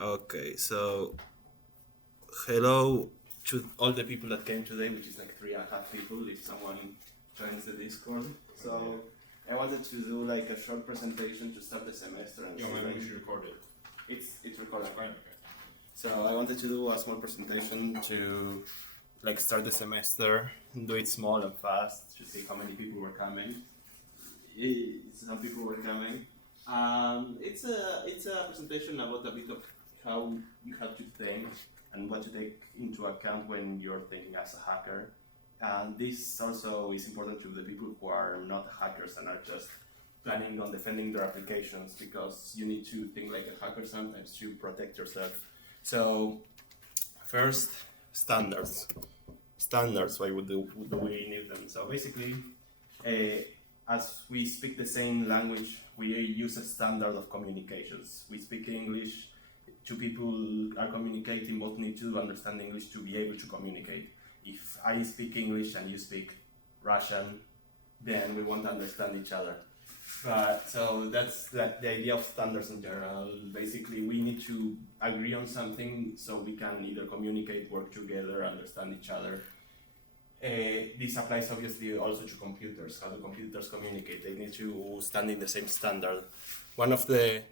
Okay, so hello to all the people that came today, which is like 3.5 people if someone joins the Discord. So I wanted to do like a short presentation to start the semester and Maybe we should record it. it's recorded. Fine, okay. So I wanted to do a small presentation to like start the semester, do it small and fast to see how many people were coming. Some people were coming. It's a presentation about a bit of how you have to think and what to take into account when you're thinking as a hacker. And this also is important to the people who are not hackers and are just planning on defending their applications, because you need to think like a hacker sometimes to protect yourself. So first, standards. Standards, why do we need them? So basically, as we speak the same language, we use a standard of communications. We speak English, two people are communicating, both need to understand English to be able to communicate. If I speak English and you speak Russian, then we won't understand each other. So that's the idea of standards in general. Basically, we need to agree on something so we can either communicate, work together, understand each other. This applies obviously also to computers. How do computers communicate? They need to stand in the same standard. One of the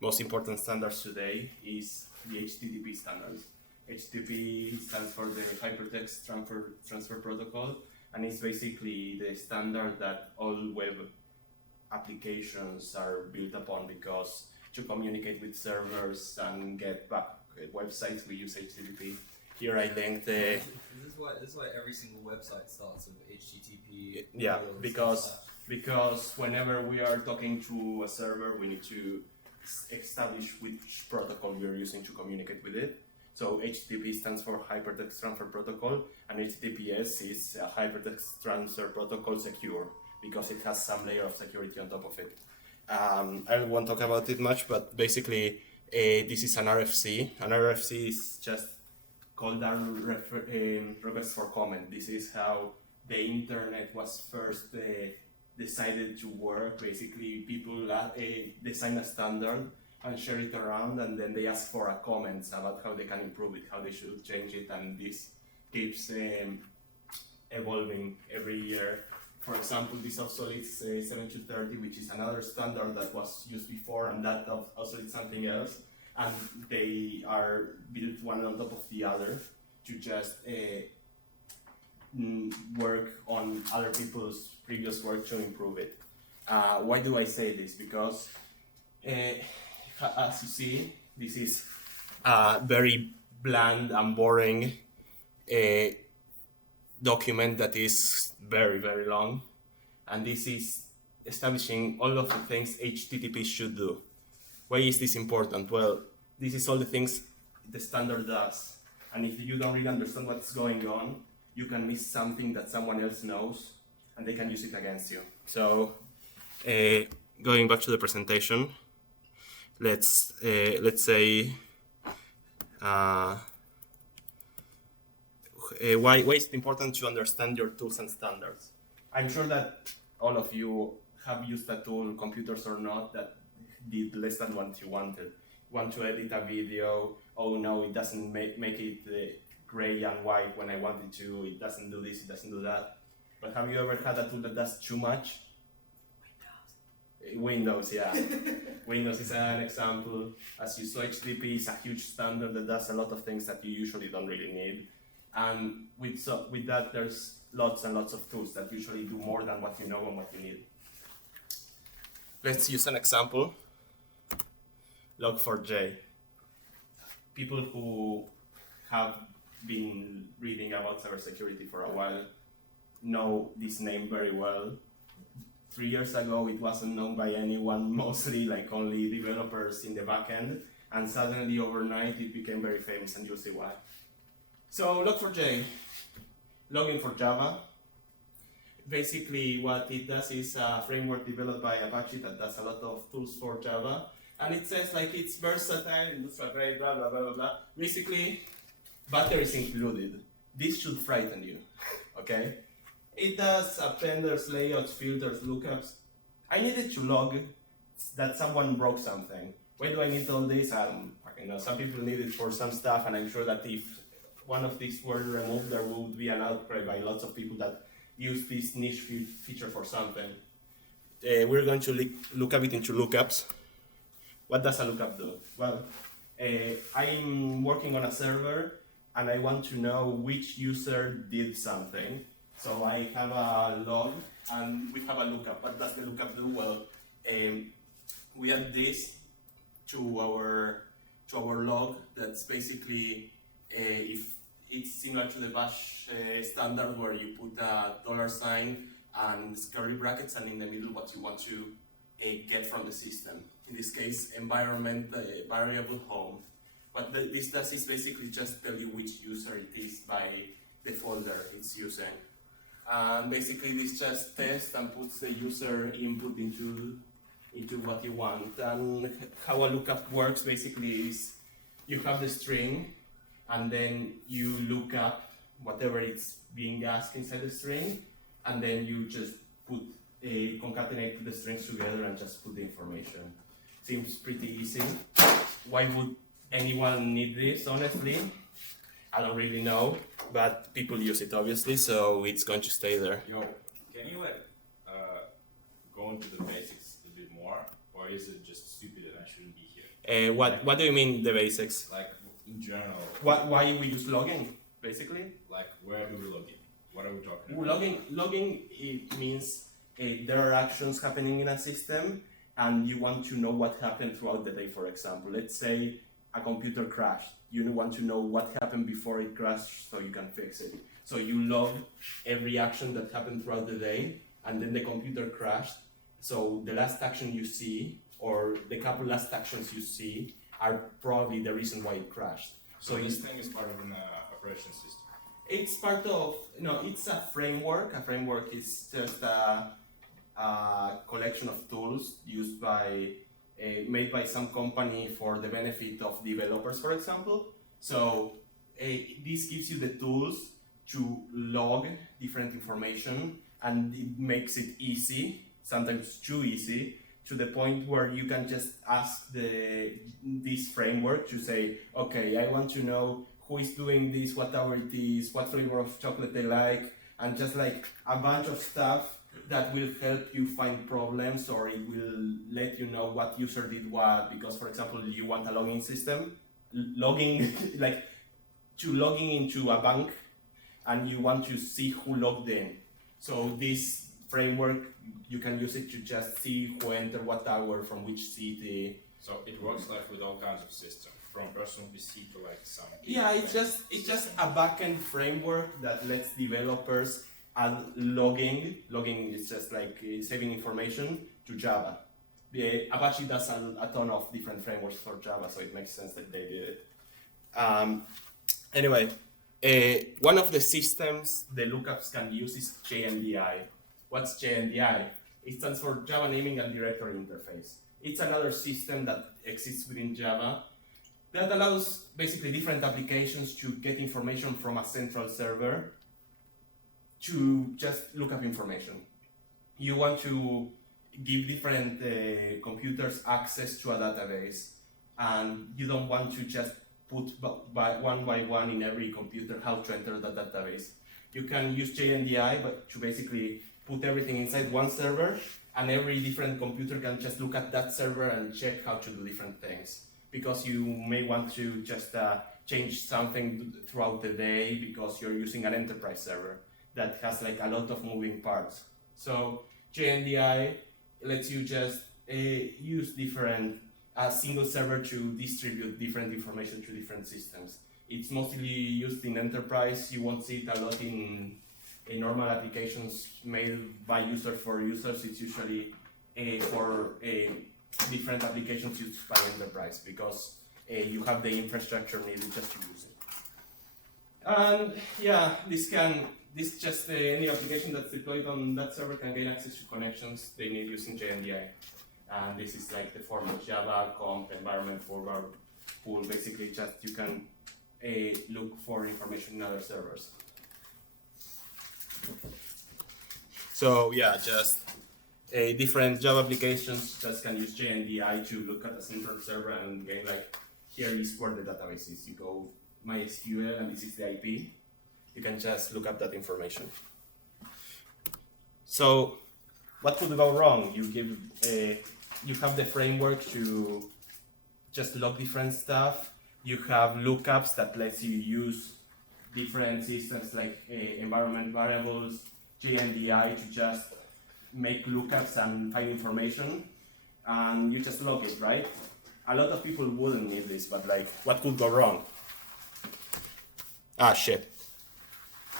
most important standards today is the HTTP standards. HTTP stands for the Hypertext Transfer Protocol, and it's basically the standard that all web applications are built upon, because to communicate with servers and get back websites, we use HTTP. Here I linked the... This is why every single website starts with HTTP. Yeah, because whenever we are talking to a server, we need to establish which protocol we are using to communicate with it. So HTTP stands for Hypertext Transfer Protocol, and HTTPS is a Hypertext Transfer Protocol Secure, because it has some layer of security on top of it. I won't talk about it much, but basically this is an RFC. An RFC is just called a request for comment. This is how the internet was first decided to work. Basically, people design a standard and share it around, and then they ask for a comments about how they can improve it, how they should change it, and this keeps evolving every year. For example, this obsoletes 7230, which is another standard that was used before, and that obsoletes something else. And they are built one on top of the other to just work on other people's previous work to improve it. Why do I say this? Because as you see, this is a very bland and boring document that is very, very long. And this is establishing all of the things HTTP should do. Why is this important? Well, this is all the things the standard does. And if you don't really understand what's going on, you can miss something that someone else knows, and they can use it against you. So, going back to the presentation, let's say why is it important to understand your tools and standards? I'm sure that all of you have used a tool, computers or not, that did less than what you wanted. Want to edit a video? Oh no, it doesn't make it gray and white when I want it to. It doesn't do this, it doesn't do that. But have you ever had a tool that does too much? Windows, yeah. Windows is an example. As you saw, HTTP is a huge standard that does a lot of things that you usually don't really need. And with that, there's lots and lots of tools that usually do more than what you know and what you need. Let's use an example. Log4j. People who have been reading about cybersecurity for a while know this name very well. 3 years ago, it wasn't known by anyone, mostly like only developers in the back end, and suddenly overnight it became very famous, and you'll see why. So Log4j, login for Java. Basically what it does is a framework developed by Apache that does a lot of tools for Java. And it says like it's versatile, it's great, blah, blah, blah, blah, blah. Basically, batteries included. This should frighten you, okay? It does appenders, layouts, filters, lookups. I needed to log that someone broke something. Why do I need all this? I don't fucking Some people need it for some stuff, and I'm sure that if one of these were removed, there would be an outcry by lots of people that use this niche feature for something. We're going to look a bit into lookups. What does a lookup do? Well, I'm working on a server and I want to know which user did something. So I have a log and we have a lookup. What does the lookup do? Well, we add this to our log. That's basically if it's similar to the bash standard where you put a $sign and curly brackets and in the middle what you want to get from the system. In this case, environment variable home. What this does is basically just tell you which user it is by the folder it's using. Basically this just tests and puts the user input into what you want. And how a lookup works basically is you have the string and then you look up whatever it's being asked inside the string, and then you just concatenate the strings together and just put the information. Seems pretty easy. Why would anyone need this, honestly? I don't really know, but people use it obviously, so it's going to stay there. Yo, can you go into the basics a bit more, or is it just stupid and I shouldn't be here? What do you mean the basics? Like in general. Why we use logging, basically? Like where do we log in? What are we talking about? Logging it means there are actions happening in a system and you want to know what happened throughout the day, for example. Let's say a computer crashed. You want to know what happened before it crashed so you can fix it. So you log every action that happened throughout the day, and then the computer crashed. So the last action you see, or the couple last actions you see, are probably the reason why it crashed. So this thing is part of an operation system? It's part of, it's a framework. A framework is just a collection of tools used by, made by some company for the benefit of developers, for example. So this gives you the tools to log different information, and it makes it easy, sometimes too easy, to the point where you can just ask this framework to say, okay, I want to know who is doing this, what hour it is, what flavor of chocolate they like, and just like a bunch of stuff that will help you find problems, or it will let you know what user did what. Because, for example, you want a login system, logging into a bank, and you want to see who logged in. So this framework, you can use it to just see who entered what hour from which city. So it works like with all kinds of systems, from personal PC to like some. Yeah, it's just a backend framework that lets developers add logging. Logging is just like saving information to Java. Apache does a ton of different frameworks for Java, so it makes sense that they did it. Anyway, one of the systems the lookups can use is JNDI. What's JNDI? It stands for Java Naming and Directory Interface. It's another system that exists within Java that allows basically different applications to get information from a central server to just look up information. You want to give different computers access to a database, and you don't want to just put by one in every computer how to enter the database. You can use JNDI but to basically put everything inside one server, and every different computer can just look at that server and check how to do different things. Because you may want to just change something throughout the day because you're using an enterprise server that has like a lot of moving parts. So JNDI lets you just use a single server to distribute different information to different systems. It's mostly used in enterprise. You won't see it a lot in normal applications made by users for users. It's usually for different applications used by enterprise because you have the infrastructure needed just to use it. And yeah, any application that's deployed on that server can gain access to connections they need using JNDI. And this is like the form of Java, comp, environment, forward, pool. Basically, just you can look for information in other servers. So yeah, just different Java applications just can use JNDI to look at a central server and gain like here is where the database is. You go MySQL, and this is the IP. You can just look up that information. So, what could go wrong? You have the framework to just log different stuff. You have lookups that lets you use different systems like environment variables, JNDI to just make lookups and find information, and you just log it, right? A lot of people wouldn't need this, but like, what could go wrong? Ah, shit.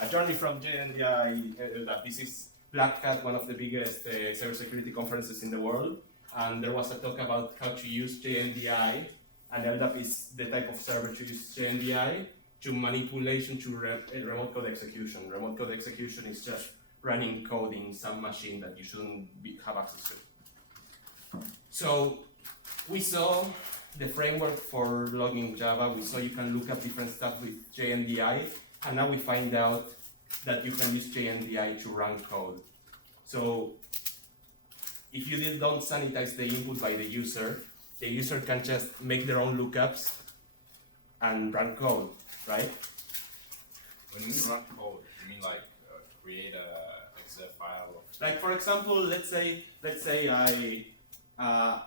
A journey from JNDI, this is Black Hat, one of the biggest cybersecurity conferences in the world, and there was a talk about how to use JNDI, and LDAP is the type of server to use JNDI to manipulation to remote code execution. Remote code execution is just running code in some machine that you shouldn't have access to. So we saw the framework for logging Java. We saw you can look up different stuff with JNDI, and now we find out that you can use JNDI to run code. So if you don't sanitize the input by the user can just make their own lookups and run code, right? When you run code, you mean like create a Excel file? Like for example, let's say I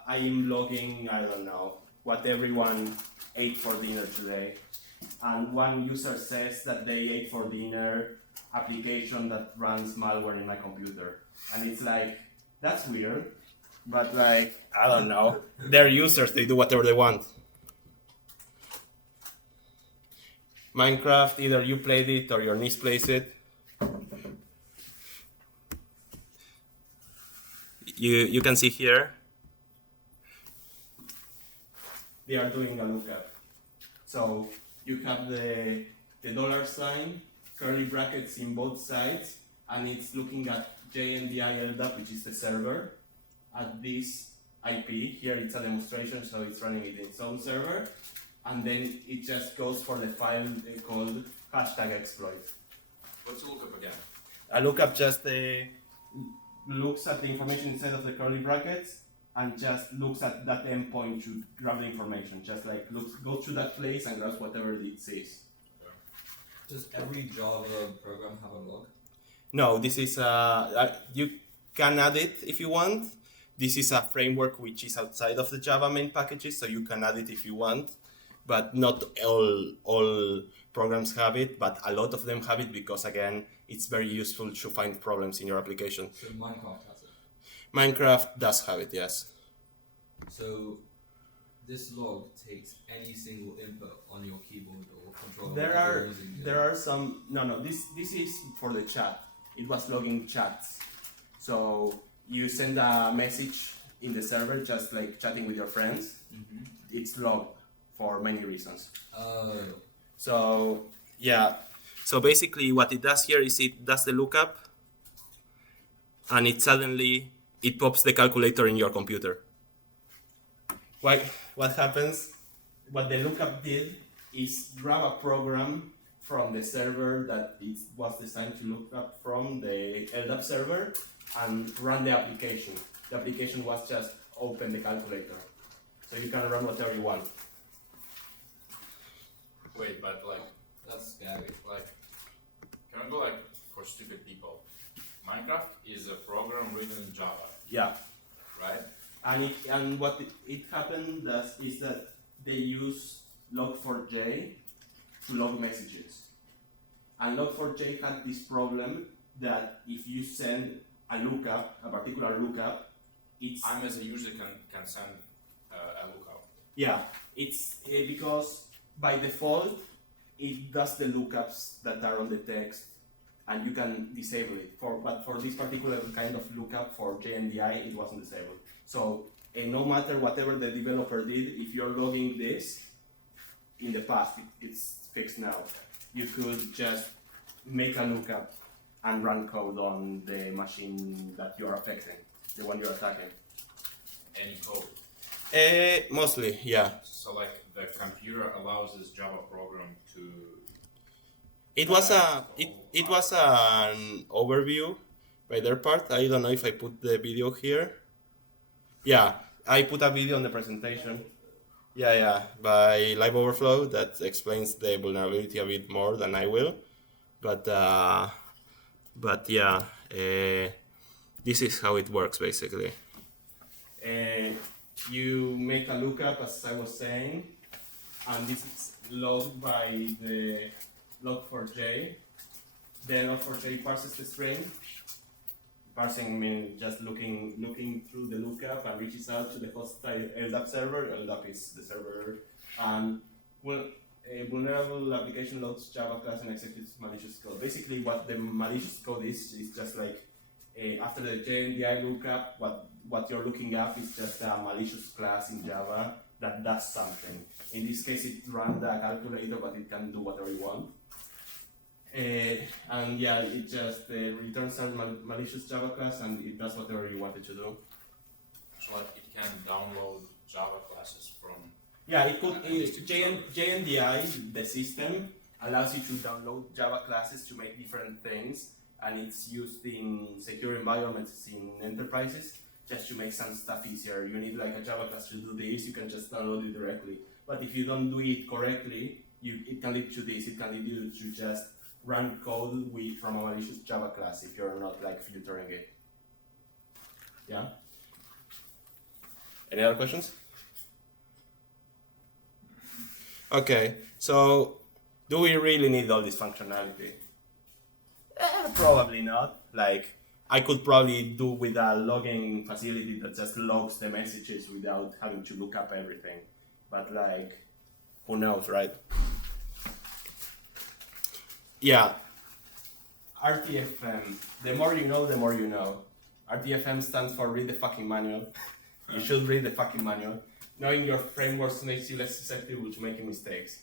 am logging, I don't know, what everyone ate for dinner today, and one user says that they ate for dinner application that runs malware in my computer, and it's like, that's weird, but like, I don't know, they're users, they do whatever they want. Minecraft, either you played it or your niece plays it. You can see here, they are doing a lookup. So you have the $, curly brackets in both sides, and it's looking at JNDI LDAP, which is the server, at this IP. Here it's a demonstration, so it's running it in its own server, and then it just goes for the file called #exploit. What's a lookup again? A lookup just looks at the information inside of the curly brackets and just looks at that endpoint to grab the information. Just like goes to that place and grabs whatever it sees. Does every Java program have a log? No, this is you can add it if you want. This is a framework which is outside of the Java main packages, so you can add it if you want. But not all programs have it, but a lot of them have it because, again, it's very useful to find problems in your application. So Minecraft has it? Minecraft does have it, yes. So this log takes any single input on your keyboard or controller. There are some. No. This is for the chat. It was logging chats. So you send a message in the server, just like chatting with your friends. Mm-hmm. It's logged for many reasons. Oh. So yeah. So basically, what it does here is it does the lookup, and it suddenly pops the calculator in your computer. What happens? What the lookup did is grab a program from the server that it was designed to look up from, the LDAP server, and run the application. The application was just open the calculator, so you can run whatever you want. Wait, but like, that's scary. Like, can I go like for stupid people? Minecraft is a program written in Java. Yeah. Right? And what it happened is that they use log4j to log messages. And log4j had this problem that if you send a lookup, a particular lookup, I'm as a user can send a lookup. Yeah, it's because by default it does the lookups that are on the text, and you can disable it. But for this particular kind of lookup for JNDI, it wasn't disabled. So no matter whatever the developer did, if you're logging this, in the past, it's fixed now. You could just make a lookup and run code on the machine that you're affecting, the one you're attacking. Any code? Mostly, yeah. So like the computer allows this Java program to... It was an overview by their part. I don't know if I put the video here. Yeah, I put a video on the presentation. Yeah, by live overflow. That explains the vulnerability a bit more than I will. But yeah, this is how it works basically. You make a lookup, as I was saying, and this is logged by the log4j. The log4j parses the string. Parsing means just looking through the lookup and reaches out to the host LDAP server. LDAP is the server, and a vulnerable application loads Java class and executes malicious code. Basically, what the malicious code is just like after the JNDI lookup, what you're looking up is just a malicious class in Java that does something. In this case, it runs the calculator, but it can do whatever you want. And yeah, it just returns a malicious Java class and it does whatever you want it to do. So like it can download Java classes from. Yeah, it could. JNDI, the system, allows you to download Java classes to make different things, and it's used in secure environments in enterprises just to make some stuff easier. You need like a Java class to do this, you can just download it directly. But if you don't do it correctly, it can lead to this. It can lead you to just run code from a malicious Java class if you're not like filtering it. Yeah? Any other questions? Okay, so do we really need all this functionality? Probably not. Like, I could probably do with a logging facility that just logs the messages without having to look up everything. But like, who knows, right? Yeah, RTFM. The more you know, the more you know. RTFM stands for read the fucking manual. You should read the fucking manual. Knowing your frameworks makes you less susceptible to making mistakes.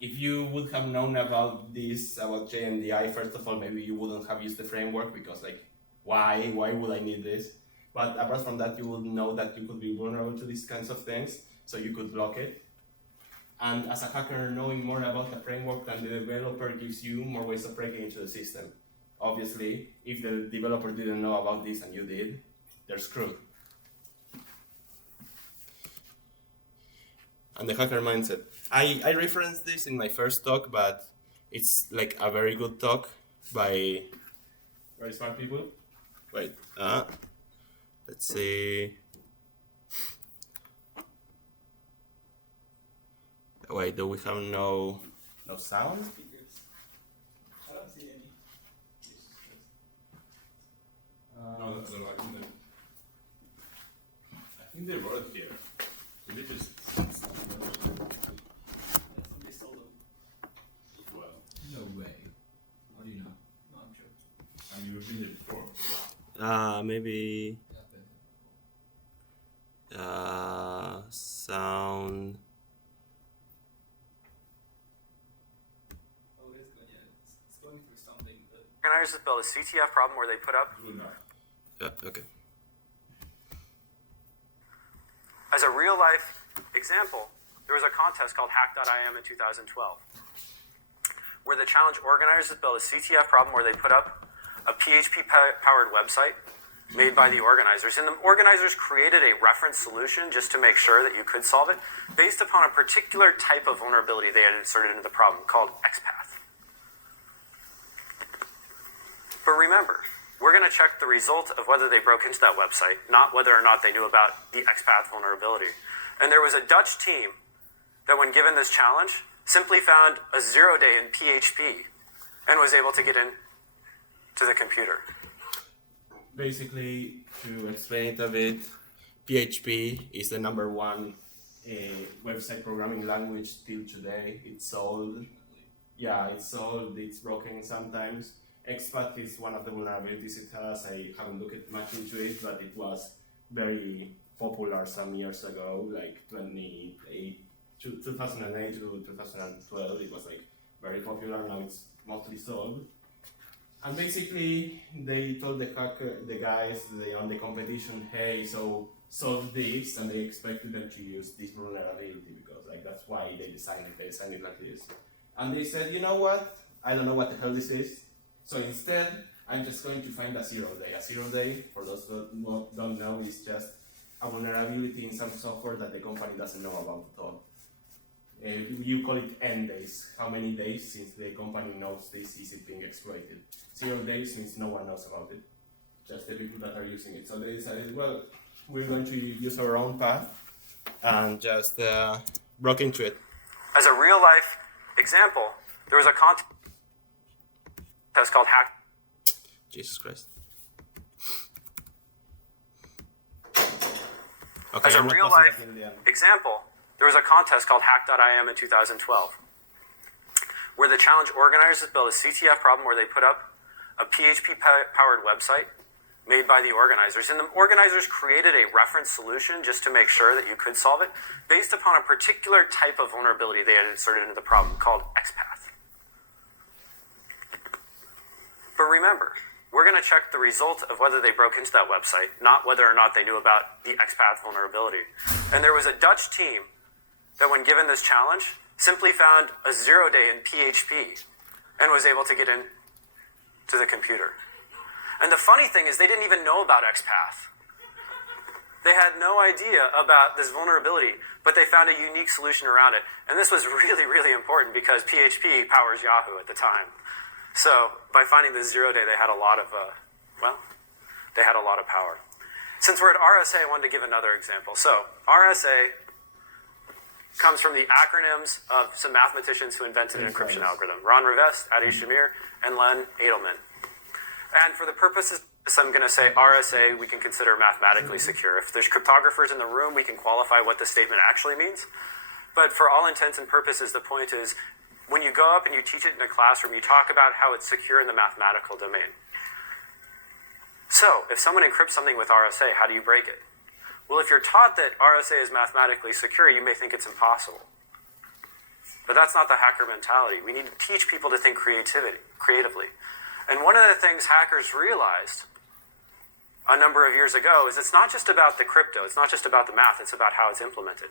If you would have known about this, about JNDI, first of all, maybe you wouldn't have used the framework because like, why would I need this? But apart from that, you would know that you could be vulnerable to these kinds of things, so you could block it. And as a hacker, knowing more about the framework than the developer gives you more ways of breaking into the system. Obviously, if the developer didn't know about this and you did, they're screwed. And the hacker mindset. I referenced this in my first talk, but it's like a very good talk by very smart people. Wait, let's see. Wait, do we have no sound? I don't see any. No, that's not like I think they wrote it here. So they just. Somebody stole them. Well, No way. How do you know? No, I'm sure. and you've been there before. Maybe Yeah, I've been here sound. Oh, it is good. Yeah, it's going through something. But Organizers built a CTF problem where they put up, Good enough. Yeah, okay. as a real life example, there was a contest called Hack.im in 2012, where the challenge organizers built a CTF problem where they put up a PHP powered website made by the organizers. And the organizers created a reference solution just to make sure that you could solve it based upon a particular type of vulnerability they had inserted into the problem called XPath. But remember, we're going to check the result of whether they broke into that website, not whether or not they knew about the XPath vulnerability. And there was a Dutch team that, when given this challenge, simply found a 0 day in PHP and was able to get in to the computer. Basically, to explain it a bit, PHP is the number one website programming language still today. It's old. Yeah, it's old. It's broken sometimes. XPath is one of the vulnerabilities it has. I haven't looked much into it, but it was very popular some years ago, like 2008 to 2012. It was like very popular. Now it's mostly solved. And basically, they told the guys on the competition, hey, so solve this, and they expected them to use this vulnerability because like that's why they designed it. They designed it like this. And they said, you know what? I don't know what the hell this is. So instead, I'm just going to find a 0 day. A 0 day, for those who don't know, is just a vulnerability in some software that the company doesn't know about at all. You call it N days. How many days since the company knows this is it being exploited? 0 days means no one knows about it, just the people that are using it. So they decided, well, we're going to use our own path and just broke into it. As a real life example, there was a contest called Hack. Jesus Christ. Okay, As a I'm not real passing life that in the end. example, there was a contest called Hack.im in 2012, where the challenge organizers built a CTF problem where they put up a PHP-powered website made by the organizers. And the organizers created a reference solution just to make sure that you could solve it based upon a particular type of vulnerability they had inserted into the problem called XPath. But remember, we're going to check the result of whether they broke into that website, not whether or not they knew about the XPath vulnerability. And there was a Dutch team that, when given this challenge, simply found a 0 day in PHP and was able to get in to the computer. And the funny thing is they didn't even know about XPath. They had no idea about this vulnerability, but they found a unique solution around it. And this was really, really important because PHP powers Yahoo at the time. So by finding the 0 day, they had a lot of, they had a lot of power. Since we're at RSA, I wanted to give another example. So RSA comes from the acronyms of some mathematicians who invented an encryption algorithm. Ron Rivest, Adi Shamir, and Len Edelman. And for the purposes, I'm going to say RSA we can consider mathematically secure. If there's cryptographers in the room, we can qualify what the statement actually means. But for all intents and purposes, the point is, when you go up and you teach it in a classroom, you talk about how it's secure in the mathematical domain. So, if someone encrypts something with RSA, how do you break it? Well, if you're taught that RSA is mathematically secure, you may think it's impossible. But that's not the hacker mentality. We need to teach people to think creatively. And one of the things hackers realized a number of years ago is it's not just about the crypto, it's not just about the math, it's about how it's implemented.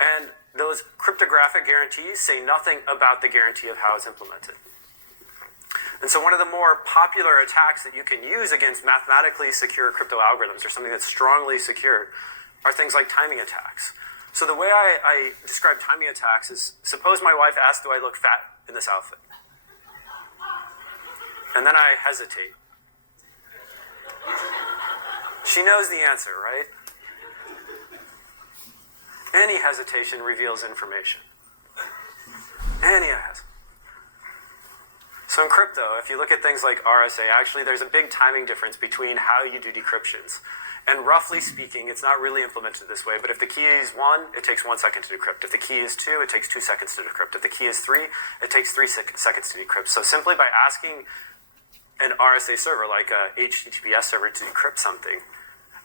And those cryptographic guarantees say nothing about the guarantee of how it's implemented. And so one of the more popular attacks that you can use against mathematically secure crypto algorithms, or something that's strongly secure, are things like timing attacks. So the way I describe timing attacks is, suppose my wife asks, do I look fat in this outfit? And then I hesitate. She knows the answer, right? Any hesitation reveals information. Any hesitation. So in crypto, if you look at things like RSA, actually there's a big timing difference between how you do decryptions. And roughly speaking, it's not really implemented this way, but if the key is 1, it takes 1 second to decrypt. If the key is 2, it takes 2 seconds to decrypt. If the key is 3, it takes 3 seconds to decrypt. So simply by asking an RSA server, like a HTTPS server, to decrypt something,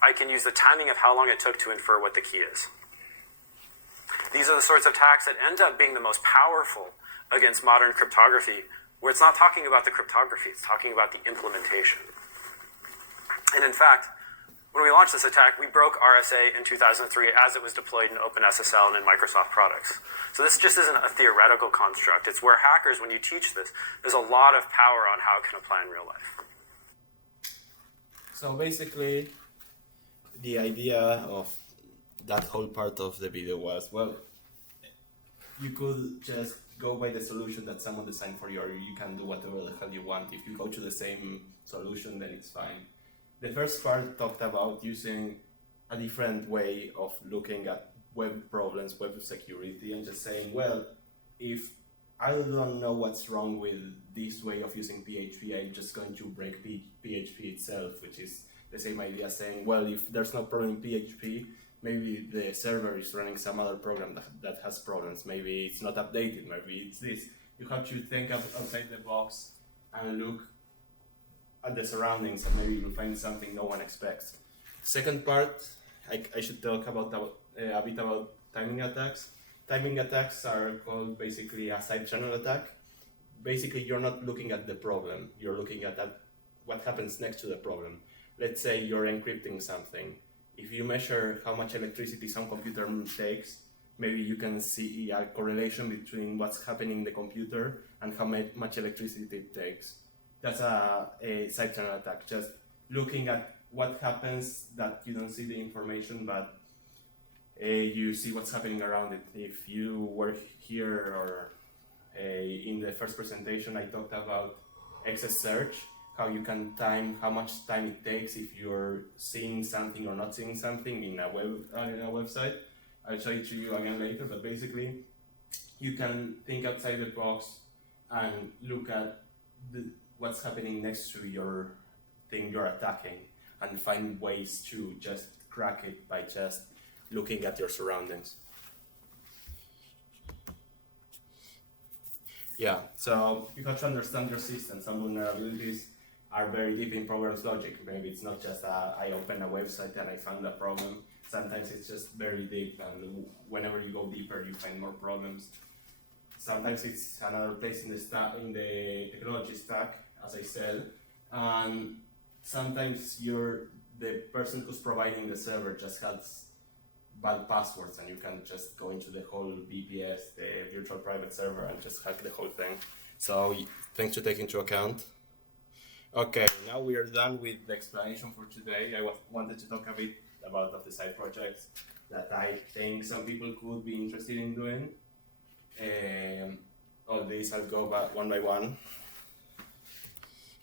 I can use the timing of how long it took to infer what the key is. These are the sorts of attacks that end up being the most powerful against modern cryptography, where it's not talking about the cryptography, it's talking about the implementation. And in fact, when we launched this attack, we broke RSA in 2003 as it was deployed in OpenSSL and in Microsoft products. So this just isn't a theoretical construct. It's where hackers, when you teach this, there's a lot of power on how it can apply in real life. So basically, the idea of that whole part of the video was, well, you could just go by the solution that someone designed for you, or you can do whatever the hell you want. If you go to the same solution, then it's fine. The first part talked about using a different way of looking at web problems, web security, and just saying, well, if I don't know what's wrong with this way of using PHP, I'm just going to break PHP itself, which is the same idea, saying, well, if there's no problem in PHP, maybe the server is running some other program that has problems. Maybe it's not updated, maybe it's this. You have to think outside the box and look at the surroundings, and maybe you'll find something no one expects. Second part, I should talk about a bit about timing attacks. Timing attacks are called basically a side channel attack. Basically, you're not looking at the problem, you're looking at what happens next to the problem. Let's say you're encrypting something. If you measure how much electricity some computer takes, maybe you can see a correlation between what's happening in the computer and how much electricity it takes. That's a side channel attack, just looking at what happens that you don't see the information, but you see what's happening around it. If you were here or in the first presentation, I talked about access search, how you can time how much time it takes if you're seeing something or not seeing something in a website. I'll show it to you again later, but basically you can think outside the box and look at what's happening next to your thing you're attacking and find ways to just crack it by just looking at your surroundings. Yeah, so you have to understand your system. Some vulnerabilities are very deep in program's logic. Maybe it's not just I open a website and I found a problem. Sometimes it's just very deep, and whenever you go deeper, you find more problems. Sometimes it's another place in the technology stack, as I said, and sometimes the person who's providing the server just has bad passwords, and you can just go into the whole VPS, the virtual private server, and just hack the whole thing. So things to take into account. Okay, now we are done with the explanation for today. I wanted to talk a bit about the side projects that I think some people could be interested in doing. All these I'll go back one by one.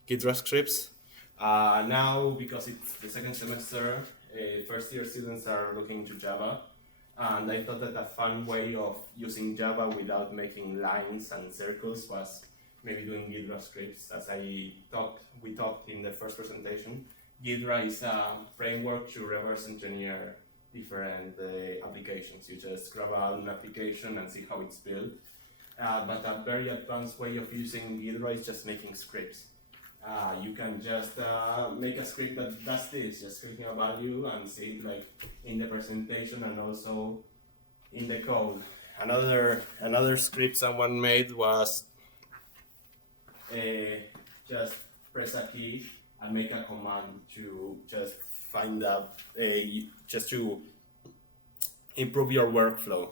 Git scripts. Now, because it's the second semester, first year students are looking into Java, and I thought that a fun way of using Java without making lines and circles was maybe doing Git scripts. As we talked in the first presentation, Git is a framework to reverse engineer different applications. You just grab out an application and see how it's built. But a very advanced way of using Git is just making scripts. You can just make a script that does this, just clicking a value and see it like in the presentation and also in the code. Another script someone made was just press a key and make a command to just find just to improve your workflow.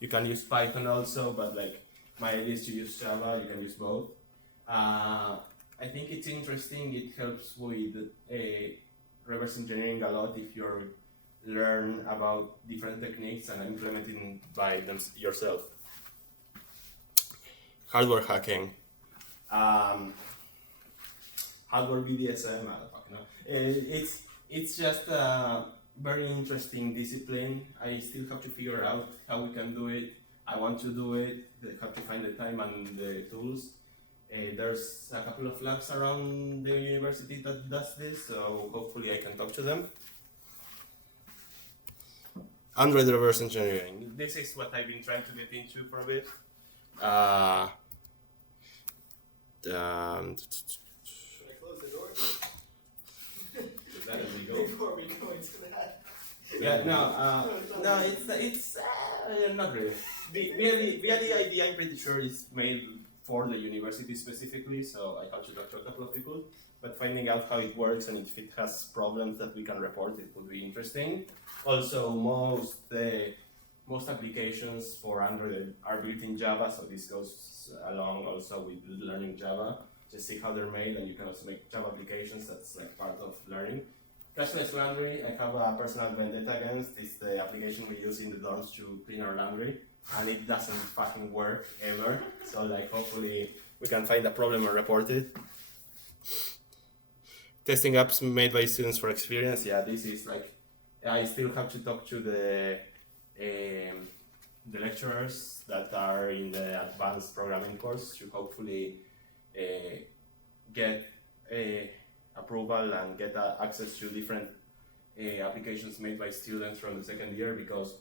You can use Python also, but like my idea is to use Java. You can use both. I think it's interesting. It helps with reverse engineering a lot if you learn about different techniques and implementing by them yourself. Hardware hacking. Hardware BDSM. It's just a very interesting discipline. I still have to figure out how we can do it. I want to do it. I have to find the time and the tools. There's a couple of labs around the university that does this, so hopefully I can talk to them. Android reverse engineering. This is what I've been trying to get into for a bit. Should I close the door? That is legal. Before we go into that. Yeah, no, it's not really. The idea, I'm pretty sure, is made for the university specifically, so I have to talk to a couple of people. But finding out how it works and if it has problems that we can report, it would be interesting. Also, most applications for Android are built in Java, so this goes along also with learning Java. Just see how they're made, and you can also make Java applications. That's like part of learning. Cashless laundry, I have a personal vendetta against. It's the application we use in the dorms to clean our laundry, and it doesn't fucking work ever. So like, hopefully we can find a problem and report it. Testing apps made by students for experience. Yeah, this is like, I still have to talk to the lecturers that are in the advanced programming course to hopefully get approval and get access to different applications made by students from the second year, because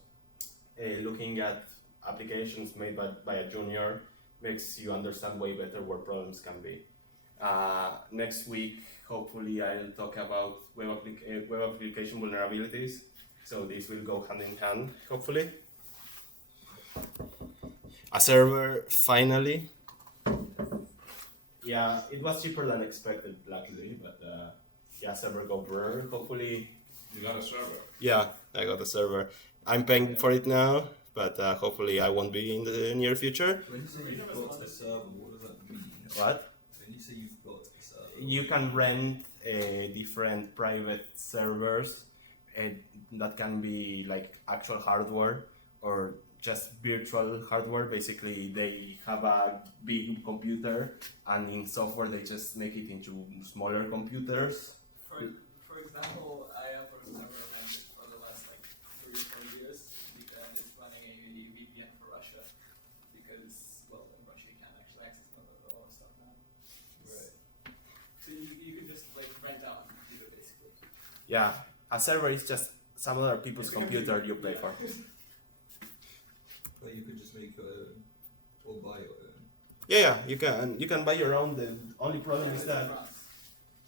looking at applications made by a junior makes you understand way better what problems can be. Next week, hopefully, I'll talk about web application vulnerabilities. So this will go hand in hand, hopefully. A server, finally. Yeah, it was cheaper than expected, luckily, but yeah, server go brr. Hopefully. You got a server? Yeah, I got a server. I'm paying for it now, but hopefully I won't be in the near future. When you say you've got a server, what does that mean? What? When you say you've got a server, You can rent different private servers that can be like actual hardware or just virtual hardware. Basically, they have a big computer, and in software they just make it into smaller computers. For example, I have never rented for the last like 3 or 4 years, and it's running a VPN for Russia because, well, in Russia you can't actually access a lot of stuff now. Right. So you can just like rent out a computer basically. Yeah, a server is just some other people's It's a computer you pay for. Or you could just make your own, or buy your own. Yeah, you can buy your own. The only problem is that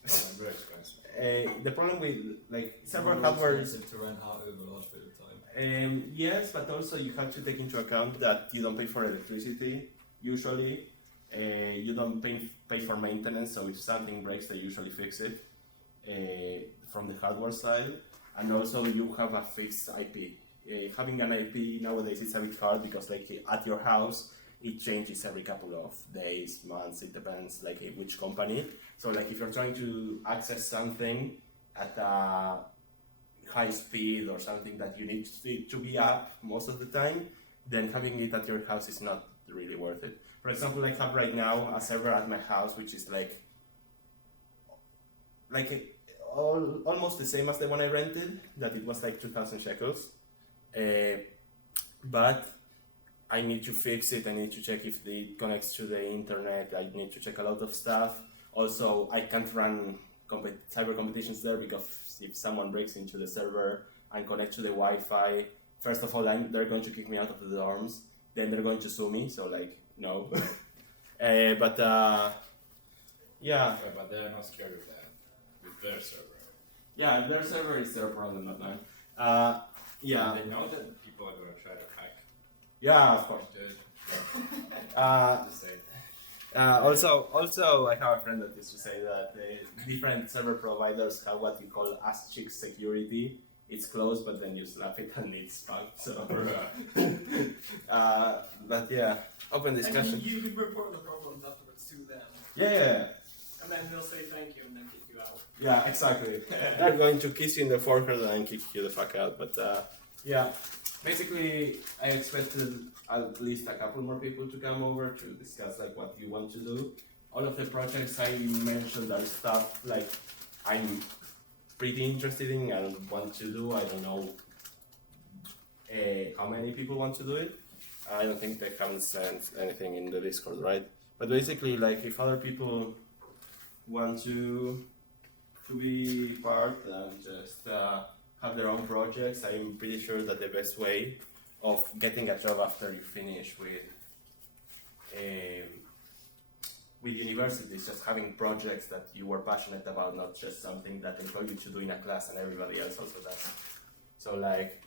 Very expensive. the problem with like server More hardware. expensive to rent out over a large period of time. Yes, but also you have to take into account that you don't pay for electricity usually. You don't pay for maintenance, so if something breaks, they usually fix it from the hardware side. And also you have a fixed IP. Having an IP nowadays is a bit hard because like at your house it changes every couple of days, months. It depends like which company. So like if you're trying to access something at a high speed or something that you need to be up most of the time, then having it at your house is not really worth it. For example, I have right now a server at my house which is like almost the same as the one I rented, that it was like 2,000 shekels. But I need to fix it, I need to check if it connects to the internet, I need to check a lot of stuff. Also, I can't run cyber competitions there because if someone breaks into the server and connects to the Wi-Fi, first of all, they're going to kick me out of the dorms, then they're going to sue me, so like, no. Yeah. Yeah, but they're not scared of that with their server. Yeah, their server is their problem, not mine. Yeah. They know that people are going to try to hack. Yeah, of course. Good. Just say. Also, I have a friend that used to say that different server providers have what you call ass cheek security. It's closed, but then you slap it and it's fucked. So, but yeah, open discussion. And you report the problems afterwards to them. Yeah. And then they'll say thank you and then kick you out. Yeah, exactly. They're going to kiss you in the forehead and kick you the fuck out. But yeah, basically, I expected at least a couple more people to come over to discuss like what you want to do. All of the projects I mentioned are stuff like I'm pretty interested in and want to do. I don't know how many people want to do it. I don't think they haven't sent anything in the Discord, right? But basically, like if other people want to be part and just have their own projects, I'm pretty sure that the best way of getting a job after you finish with university is just having projects that you were passionate about, not just something that they told you to do in a class and everybody else also does. So like,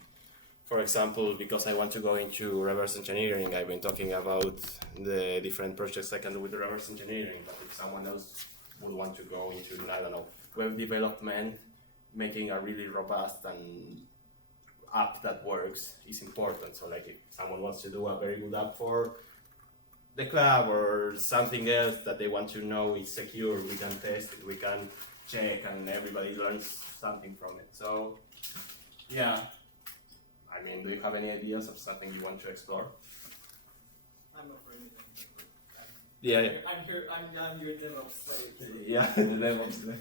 for example, because I want to go into reverse engineering, I've been talking about the different projects I can do with reverse engineering, but if someone else would want to go into, I don't know, web development, making a really robust and app that works is important. So like if someone wants to do a very good app for the club or something else that they want to know is secure, we can test it, we can check, and everybody learns something from it. So yeah, I mean, do you have any ideas of something you want to explore? I'm not for anything. Yeah. I'm here. I'm your DevOps slave. Yeah, the DevOps thing.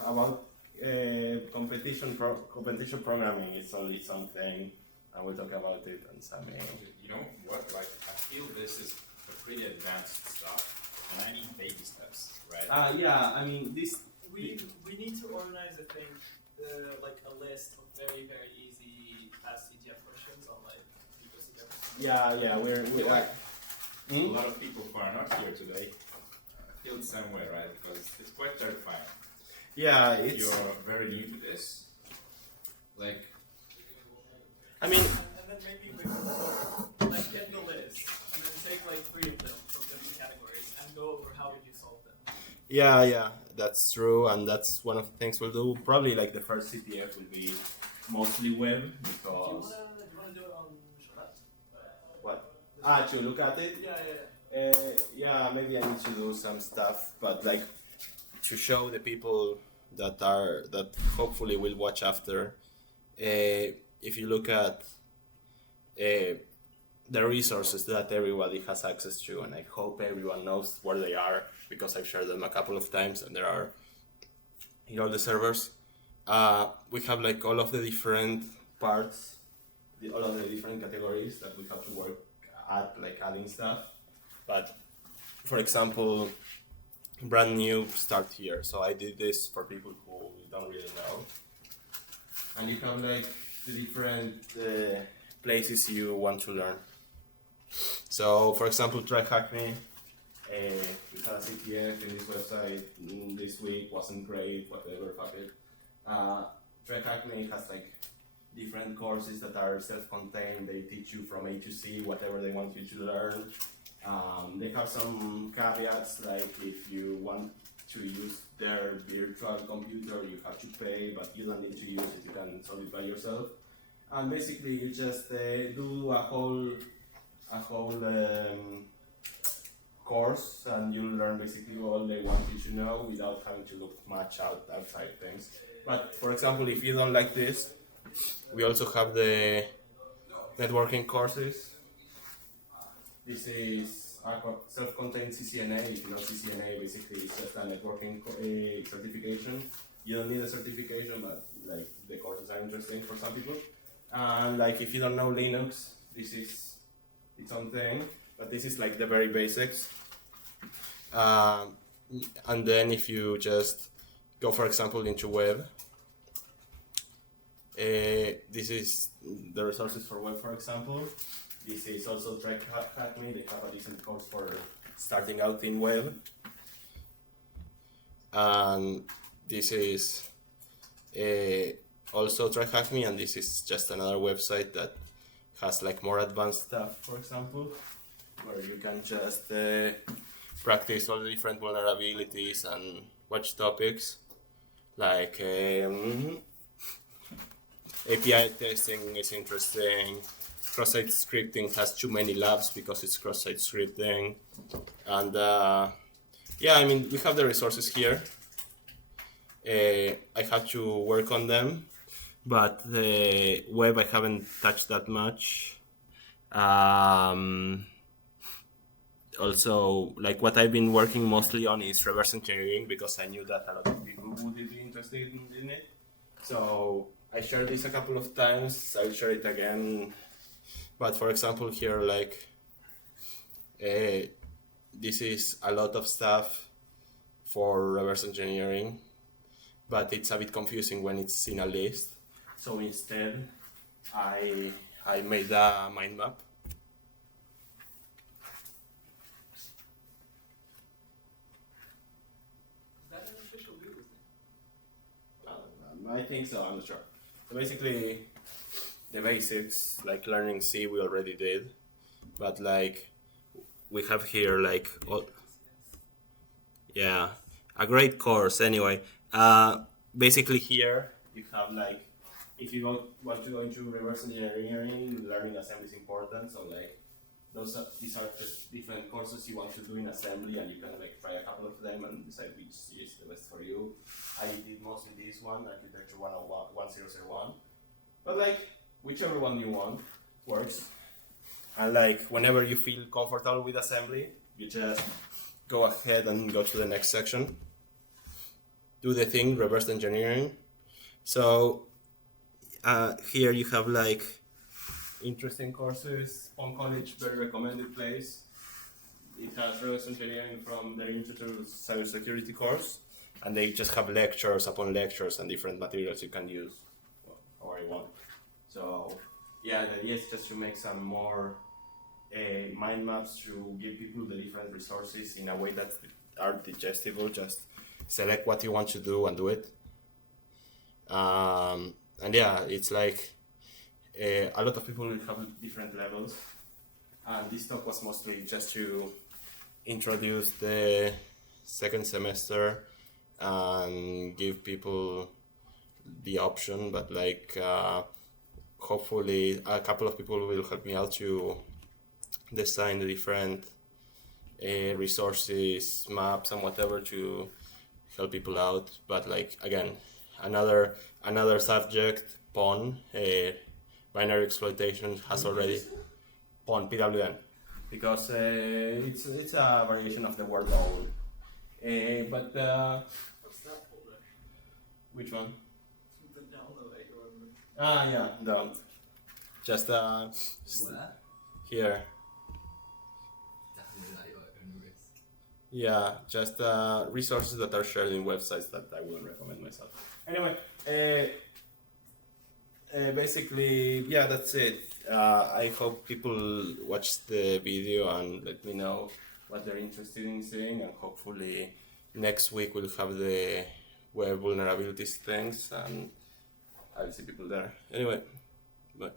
About competition programming, it's only something, and we'll talk about it and something. You know what? Like, I feel this is a pretty advanced stuff, and I need baby steps, right? Yeah, I mean, this. We need to organize a thing, like a list of very easy past CTF questions on like because Yeah, we're A lot of people who are not here today feel the same way, right? Because it's quite terrifying. Yeah, If it's. you're very new to this, like, I mean, and then maybe we could like get the list and then take like 3 of them from different categories and go over how would you solve them. yeah, that's true, and that's one of the things we'll do. Probably like the first CTF will be mostly web Do you because. wanna do it on Shabbat? What? To look at it. Yeah. Yeah, maybe I need to do some stuff, but like to show the people that hopefully we'll watch after. If you look at the resources that everybody has access to, and I hope everyone knows where they are because I've shared them a couple of times, and there are in all the servers. We have like all of the different parts, all of the different categories that we have to work at, like adding stuff. But for example, brand new start here. So I did this for people who don't really know. And you have like the different places you want to learn. So for example, try hack me. We had a CTF in this website this week, wasn't great, whatever, fuck it. Try hack me has like different courses that are self-contained. They teach you from A to C whatever they want you to learn. They have some caveats, like if you want to use their virtual computer, you have to pay, but you don't need to use it, you can solve it by yourself. And basically you just do a whole course, and you'll learn basically all they want you to know without having to look much outside things. But for example, if you don't like this, we also have the networking courses. This is a self-contained CCNA. If you know CCNA, basically it's just a networking certification. You don't need a certification, but like the courses are interesting for some people. And like if you don't know Linux, this is its own thing. But this is like the very basics. And then if you just go, for example, into web, this is the resources for web, for example. This is also Track Hack Me. They have a decent course for starting out in web. And this is also Try Hack Me, and this is just another website that has like more advanced stuff, for example, where you can just practice all the different vulnerabilities and watch topics like API testing is interesting. Cross-site scripting has too many labs because it's cross-site scripting, and yeah, I mean we have the resources here. I have to work on them, but the web I haven't touched that much. Also, like what I've been working mostly on is reverse engineering because I knew that a lot of people would be interested in it. So I shared this a couple of times. I'll share it again. But for example, here, like this is a lot of stuff for reverse engineering, but it's a bit confusing when it's in a list. So instead, I made a mind map. Is that an official Google thing? I think so, I'm not sure. So basically, the basics, like learning C, we already did. But like, we have here like, yeah, a great course anyway. Basically here, you have like, if you want to go into reverse engineering, learning assembly is important. So like, these are just different courses you want to do in assembly, and you can like try a couple of them and decide which is the best for you. I did mostly this one, Architecture 1001. But like, whichever one you want works. And like, whenever you feel comfortable with assembly, you just go ahead and go to the next section. Do the thing, reverse engineering. So here you have like interesting courses. Pong College, very recommended place. It has reverse engineering from their intro to cybersecurity course, and they just have lectures upon lectures and different materials you can use however you want. So yeah, the idea is just to make some more mind maps to give people the different resources in a way that are digestible. Just select what you want to do and do it. And yeah, it's like a lot of people will have different levels. And this talk was mostly just to introduce the second semester and give people the option, but like hopefully a couple of people will help me out to design the different resources, maps, and whatever to help people out. But like again, another subject, PON, binary exploitation, has already PON, PWN, because it's a variation of the word owl. But What's that folder? which one? The download that you ordered. Yeah, the just Where? here. Definitely at your own risk. Yeah, just resources that are shared in websites that I wouldn't recommend myself. Anyway, basically, yeah, that's it. I hope people watch the video and let me know what they're interested in seeing, and hopefully next week we'll have the web vulnerabilities things, and I'll see people there. Anyway, bye.